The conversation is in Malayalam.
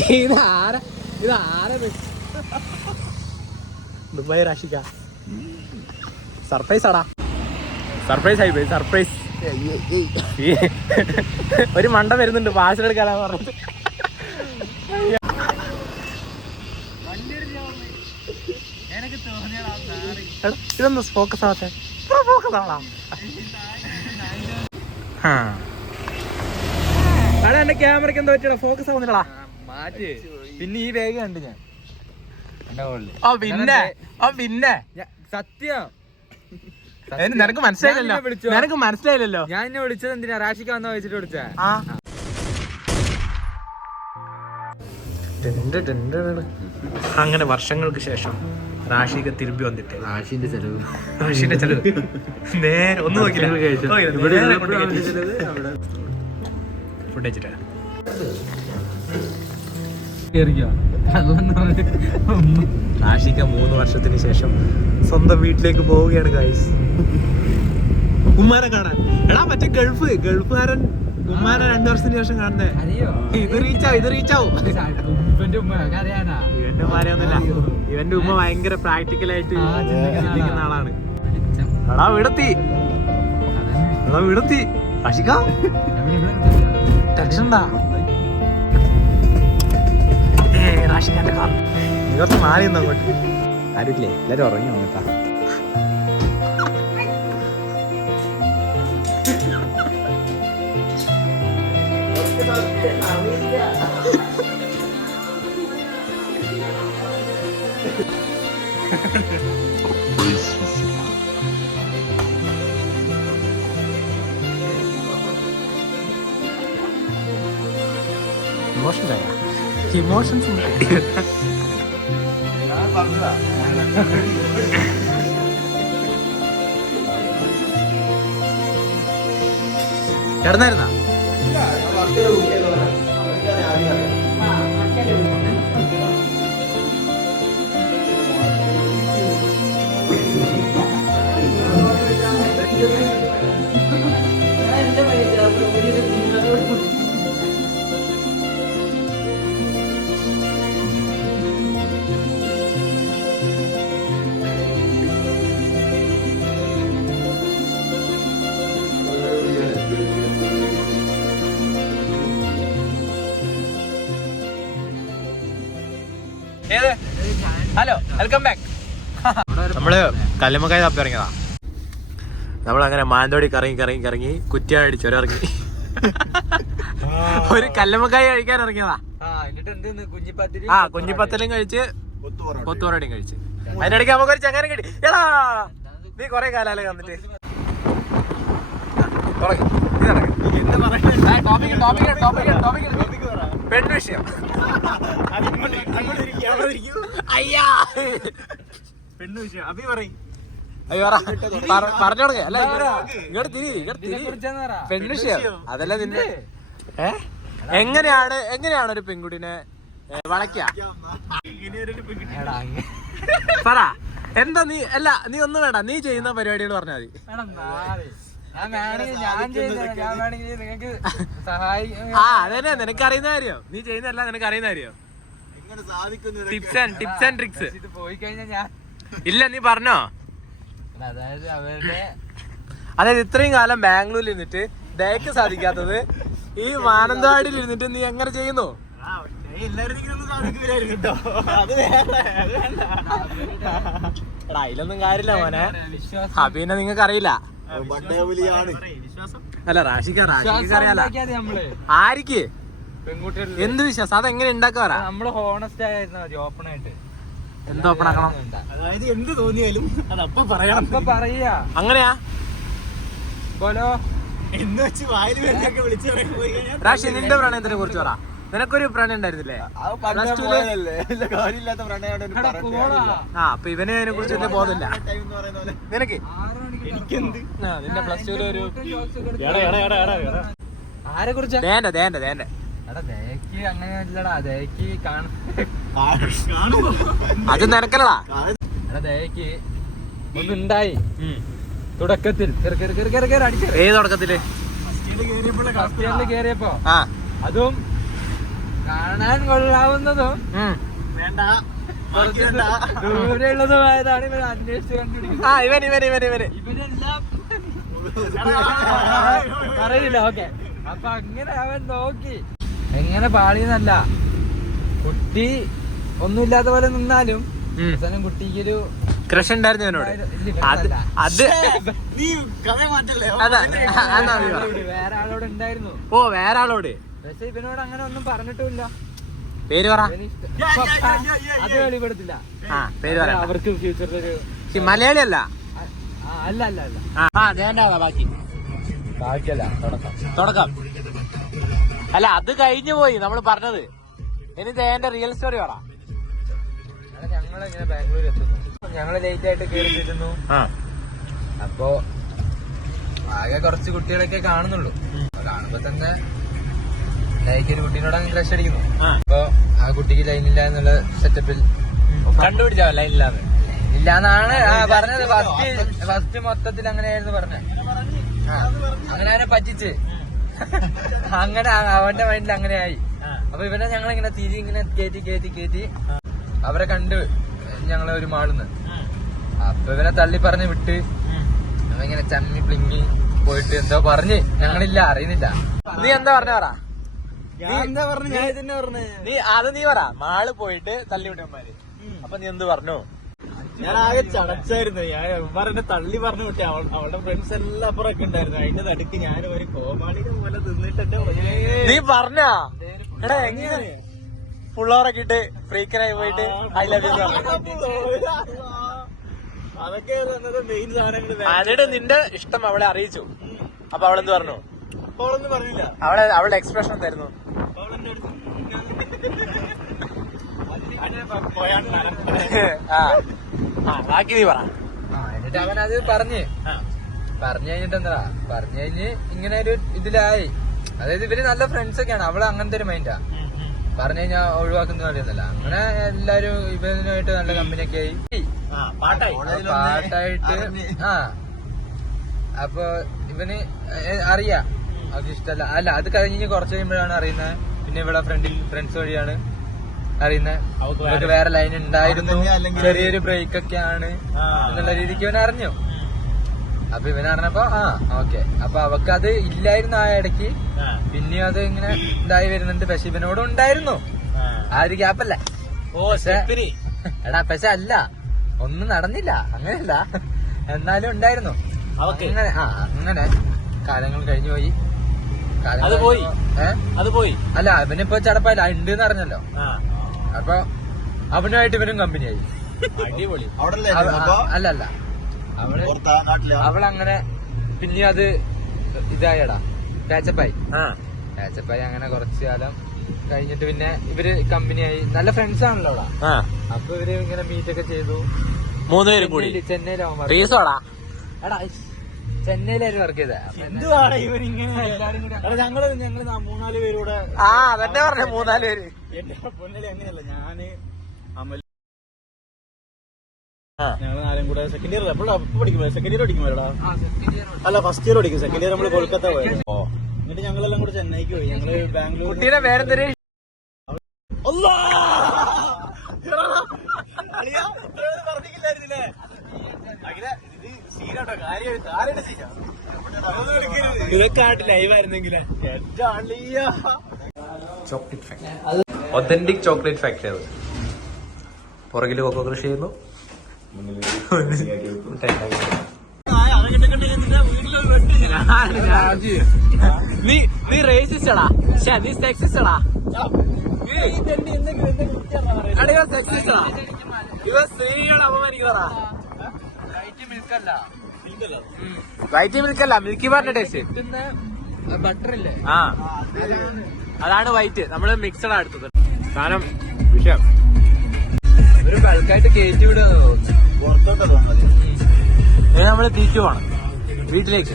ഇതാരത് ദുബായ് റാഷിക്ക സർപ്രൈസ് ആടാ. സർപ്രൈസ് ആയി പോയി. സർപ്രൈസ്. ഒരു മണ്ട വരുന്നുണ്ട് പാഴ്സൽ എടുക്കാനാ പറഞ്ഞിട്ട്. ഇതൊന്ന് ഫോക്കസ് ആവട്ടെ. ഫോക്കസ് ആവടാ. അടാ എന്റെ ക്യാമറയ്ക്ക് എന്താ പറ്റിയടാ? ഫോക്കസ് ആവുന്നില്ലടാ. മാറ്റി. പിന്നെ ഈ വേഗം കണ്ട് ഞാൻ പിന്നെ സത്യം നിനക്ക് മനസ്സിലായില്ലല്ലോ. ഞാൻ എന്നെ വിളിച്ചത് എന്തിനാ? റാഷിക്ക വന്നാ വെച്ചിട്ട് വിളിച്ചാ. അങ്ങനെ വർഷങ്ങൾക്ക് ശേഷം റാഷിക തിരുമ്പി വന്നിട്ട് റാഷിന്റെ ചെലവ് നേരെ ഒന്നും നോക്കില്ല. ഫുഡ് കഴിച്ചിട്ടാ റാഷിക 3 വർഷത്തിന് ശേഷം സ്വന്തം വീട്ടിലേക്ക് പോവുകയാണ് ഗൈസ്. ഉമ്മാനെ കാണാൻ. എടാ മറ്റേ ഗൾഫുകാരൻ ഉമ്മാനെ 2 വർഷത്തിന് ശേഷം കാണുന്നേ. ഇത് റീച്ചാവും. ഇവന്റെ ഉമ്മാരെയൊന്നുമില്ല. ഇവന്റെ ഉമ്മ ഭയങ്കര പ്രാക്ടിക്കലായിട്ട് ചിന്തിക്കുന്ന ആളാണ്. എടാ വിടത്തി റാഷിക ടെൻഷൻണ്ടാ. റാഷിക്കാന്റെ കാർ കുറച്ച് മാറി നിന്ന് അങ്ങോട്ട്. ആരുമില്ലേ? എല്ലാരും ഉറങ്ങി വന്നിട്ടാ. ഇമോഷൻസ് കിടന്നായിരുന്നാ? Hello, welcome back. നമ്മള് കല്ലുമ്മക്കായ തപ്പി ഇറങ്ങിയതാ. നമ്മളങ്ങനെ മാനന്തവാടി കറങ്ങി കുറ്റിയാടി ചുരമിറങ്ങി ഒരു കല്ലുമ്മക്കായ കഴിക്കാൻ ഇറങ്ങിയതാ. കുഞ്ഞിപ്പത്തലും കഴിച്ച് കൊത്തുപൊറോട്ടയും കഴിച്ച്. അതിനിടയ്ക്ക് നമുക്കൊരു ചങ്ങനെ കിട്ടി. എടാ നീ കൊറേ കാലല്ലേ വന്നിട്ട്. പെൺവിഷയം പെൺവിഷയം അഭി പറയും. പറഞ്ഞു തുടങ്ങി. അല്ല ഇങ്ങോട്ട് തിരി. പെൺവിഷയം അതല്ല നിന്റെ. എങ്ങനെയാണ് ഒരു പെൺകുട്ടിനെ വളയ്ക്ക? പറ. എന്താ നീ ഒന്നും വേണ്ട. നീ ചെയ്യുന്ന പരിപാടികൾ പറഞ്ഞാൽ മതി. അതന്നെ നിനക്കറിയുന്ന കാര്യം. നീ ചെയ്യുന്നതല്ല നിനക്കറിയുന്ന കാര്യം. Tips and tricks. ഇല്ല നീ പറഞ്ഞോ. അതായത് ഇത്രയും കാലം ബാംഗ്ലൂരിൽ ഇരുന്നിട്ട് ദയക്ക് സാധിക്കാത്തത് ഈ മാനന്തവാടിയിൽ ഇരുന്നിട്ട് നീ എങ്ങനെ ചെയ്യുന്നു? അതിലൊന്നും കാര്യമില്ല മോനെ. അഭിനെ നിങ്ങൾക്ക് അറിയില്ല. അല്ല റാഷിക്ക് അറിയാലോ. ആരിക്ക് എന്ത് വിശ്വാസം? അതെങ്ങനെ ഉണ്ടാക്കാറാ? നമ്മള് ഹോണസ്റ്റ് ആയിരുന്നു. ഓപ്പൺ ആയിട്ട് എന്ത് ഓപ്പൺ ആക്കണം? അതായത് എന്ത് തോന്നിയാലും അതപ്പ പറയണം. പറയാ അങ്ങനെയാ പോലോ എന്ന് വെച്ച് വായിൽ വരുന്നൊക്കെ വിളിച്ചു പറയാൻ. റാഷി നിന്റെ പ്രണയത്തിനെ കുറിച്ച് പറ. നിനക്കൊരു പ്രണയം ഉണ്ടായിരുന്നില്ലേ? അപ്പൊ ഇവന് അതിനെ കുറിച്ച് വലിയ ബോധമില്ല നിനക്ക്. നിന്റെ പ്ലസ് ടു ആരെ കുറിച്ച്? അത് നിനക്കല്ലടാ. ദയക്ക് ഒന്നുണ്ടായി തുടക്കത്തിൽ. ഏത് തുടക്കത്തില്? കേറിയപ്പോ അതും കാണാൻ കൊള്ളാവുന്നതും വേണ്ട കുറച്ച് ദൂരെയുള്ളതുമായതാണ് ഇവർ അന്വേഷിച്ച് കണ്ടുപിടിക്കുന്നത്. ഇവരെല്ലാം അറിയില്ല. ഓക്കെ, അപ്പൊ അങ്ങനെ അവൻ നോക്കി എങ്ങനെ പാളിയെന്നല്ല, കുട്ടി ഒന്നുമില്ലാത്ത പോലെ നിന്നാലും അവസാനം കുട്ടിക്കൊരു ക്രഷ് ഉണ്ടായിരുന്നു എന്നോട്. നീ കഥ മാറ്റല്ലേ? വേറെ ആളോട് ഉണ്ടായിരുന്നു. ഓ, വേറെ ആളോട്. പക്ഷെ ഇവനോട് അങ്ങനെ ഒന്നും പറഞ്ഞിട്ടില്ല. പേര് പറ. അത് വെളിപ്പെടുത്തില്ല. പേര് പറ. അവർക്ക് ഫ്യൂച്ചറിലൊരു മലയാളി അല്ല. അല്ല അല്ല അല്ല ബാക്കിയല്ല തുടക്കം. അല്ല, അത് കഴിഞ്ഞു പോയി നമ്മൾ പറഞ്ഞത്. ഇനി ദേവന്റെ റിയൽ സ്റ്റോറി പറ. ഞങ്ങളിങ്ങനെ ബാംഗ്ലൂർ എത്തുന്നു. ഞങ്ങള് ലേറ്റ് ആയിട്ട് കയറിയിരുന്നു. അപ്പൊ ആകെ കുറച്ച് കുട്ടികളൊക്കെ കാണുന്നുള്ളൂ. കാണുമ്പോ തന്നെ ലൈക്ക് ഒരു കുട്ടീനോട് അങ്ങ് ക്രഷ് അടിക്കുന്നു. അപ്പൊ ആ കുട്ടിക്ക് ലൈനില്ല എന്നുള്ള സെറ്റപ്പിൽ കണ്ടുപിടിച്ചോ ലൈനില്ലാതെ? ഇല്ലാന്നാണ് പറഞ്ഞത്. ഫസ്റ്റ് മൊത്തത്തിൽ അങ്ങനെയായിരുന്നു പറഞ്ഞത്. അങ്ങനെ അവനെ പറ്റിച്ച് അങ്ങനെ അവന്റെ മൈൻഡിൽ അങ്ങനെ ആയി. അപ്പൊ ഇവനെ ഞങ്ങളിങ്ങനെ തിരി ഇങ്ങനെ കേറ്റി അവരെ കണ്ട് ഞങ്ങളെ ഒരു മാളുന്ന്. അപ്പൊ ഇവനെ തള്ളി പറഞ്ഞ് വിട്ട് അവങ്ങനെ ചമ്മി പ്ലിങ്ങി പോയിട്ട് എന്തോ പറഞ്ഞ് ഞങ്ങളില്ല അറിയുന്നില്ല. നീ എന്താ പറഞ്ഞ പറ. എന്താ പറഞ്ഞു? ഞാൻ ഇതന്നെ പറഞ്ഞു. നീ പറ. മാള് പോയിട്ട് തള്ളിവിട്ടന്മാര്. അപ്പൊ നീ എന്ത് പറഞ്ഞു? ഞാൻ ആകെ ചടച്ചായിരുന്നു. ഞാൻ എന്നെ തള്ളി പറഞ്ഞു വിട്ടേ. അവളുടെ ഫ്രണ്ട്സ് എല്ലാം അപ്പുറമൊക്കെ ഉണ്ടായിരുന്നു. അതിന്റെ നടുക്ക് ഞാൻ ഒരു കോമാളിനെ പോലെ തിന്നിട്ട് നീ പറഞ്ഞാ എടാ എങ്ങനെ പുള്ളോറൊക്കെ ഇട്ട് ഫ്രീക്കനായി പോയിട്ട് ഐ ലവ് യു അതൊക്കെ മെയിൻ സാധനങ്ങൾ. എന്നിട്ട് നിന്റെ ഇഷ്ടം അവളെ അറിയിച്ചു. അപ്പൊ അവളെന്ത് പറഞ്ഞു? അവളൊന്നും പറഞ്ഞില്ല. അവളുടെ എക്സ്പ്രഷൻ എന്തായിരുന്നു? ബാക്കി നീ പറ. എന്നിട്ട് അവൻ അത് പറഞ്ഞു കഴിഞ്ഞിട്ട് എന്താ പറഞ്ഞു കഴിഞ്ഞ് ഇങ്ങനെ ഒരു ഇതിലായി. അതായത് ഇവര് നല്ല ഫ്രണ്ട്സ് ഒക്കെയാണ്. അവള് അങ്ങനത്തെ ഒരു മൈൻഡാ. പറഞ്ഞു കഴിഞ്ഞാൽ ഒഴിവാക്കുന്ന പറയുന്നില്ല. അങ്ങനെ എല്ലാരും ഇവനുമായിട്ട് നല്ല കമ്പനിയൊക്കെ ആയി പാട്ടായിട്ട്. അപ്പൊ ഇവന് അറിയാം അത് ഇഷ്ടല്ല. അല്ല, അത് കഴിഞ്ഞ് കുറച്ച് കഴിയുമ്പോഴാണ് അറിയുന്നത്. പിന്നെ ഇവിടെ ഫ്രണ്ട്സ് വഴിയാണ് അറിയുന്നത്. അവർക്ക് വേറെ ലൈൻ ഉണ്ടായിരുന്നു, ചെറിയൊരു ബ്രേക്ക് ഒക്കെയാണ് എന്നുള്ള രീതിക്ക് ഇവൻ അറിഞ്ഞു. അപ്പൊ ഇവൻ അറിഞ്ഞപ്പോ ഓക്കെ. അപ്പൊ അവക്ക് അത് ഇല്ലായിരുന്നു ആ ഇടയ്ക്ക്. പിന്നെയും അത് ഇങ്ങനെ ഇതായി വരുന്നുണ്ട്. പക്ഷെ ഇവനോടും ഉണ്ടായിരുന്നു ആ ഒരു ഗ്യാപ്പല്ലേ. എടാ പക്ഷെ അല്ല, ഒന്നും നടന്നില്ല, അങ്ങനെയല്ല, എന്നാലും ഉണ്ടായിരുന്നു. അങ്ങനെ അങ്ങനെ കാലങ്ങൾ കഴിഞ്ഞു പോയി. അത് പോയി. അല്ല, അവനിപ്പോ ചടപ്പായില്ല, ഉണ്ടെന്ന് അറിഞ്ഞല്ലോ. അപ്പൊ അവനുമായിട്ട് ഇവനും കമ്പനിയായി. അടിപൊളി. അല്ല അവളങ്ങനെ പിന്നെ അത് ഇതായടാ, പാച്ചപ്പായി. അങ്ങനെ കുറച്ചു കാലം കഴിഞ്ഞിട്ട് പിന്നെ ഇവര് കമ്പനിയായി. നല്ല ഫ്രണ്ട്സ് ആണല്ലോ അവിടെ. അപ്പൊ ഇവര് ഇങ്ങനെ മീറ്റ് ഒക്കെ ചെയ്തു. 3 പേരും കൂടി ചെന്നൈയിലാവും. എടാ ചെന്നൈയിലായിരുന്നു വർക്ക് ചെയ്തത്. എന്തുവാണ് ഇവരിങ്ങനെ ഞങ്ങള് 3-4 പേരൂടെ. അതന്നെ പറഞ്ഞ 3-4 പേര്. എന്റെ പൊന്നലെ അങ്ങനെയല്ല. ഞാന് അമൽ ഞങ്ങള് 4 കൂടെ സെക്കൻഡ് ഇയർ പഠിക്കുമ്പോ സെക്കൻഡ് ഇയർ പഠിക്കുമ്പോഴാ. അല്ല, ഫസ്റ്റ് ഇയർ പഠിക്കും. സെക്കൻഡ് ഇയർ നമ്മള് കൊൽക്കത്ത പോയത്. എന്നിട്ട് ഞങ്ങളെല്ലാം കൂടെ ചെന്നൈക്ക് പോയി. ഞങ്ങള് ബാംഗ്ലൂർ. കുട്ടീനെ പേരെന്തര്? ഇതൊക്കെ ലൈവായിരുന്നെങ്കിലേ. Chocolate factory, authentic chocolate factory. അത് പുറകില് കൊക്കോ കൃഷി ചെയ്യുന്നു. നീ റേസിസ്റ്റടാ. നീ സെക്സിസ്റ്റടാ. ഇവ സ്ത്രീകളെ അപമാനിക്കടാ. വൈറ്റ് മിൽക്കല്ല, മിൽക്കി ബാറിന്റെ ടേസ്റ്റ്. ബട്ടർ ഇല്ലേ, അതാണ് വൈറ്റ്. നമ്മള് മിക്സഡാ എടുത്തത്. സാധനം വിഷയം. ഒരു ബൾക്കായിട്ട് കയറ്റി വിടുക. പുറത്തോട്ട് നമ്മള് തിരിച്ചു പോണം വീട്ടിലേക്ക്.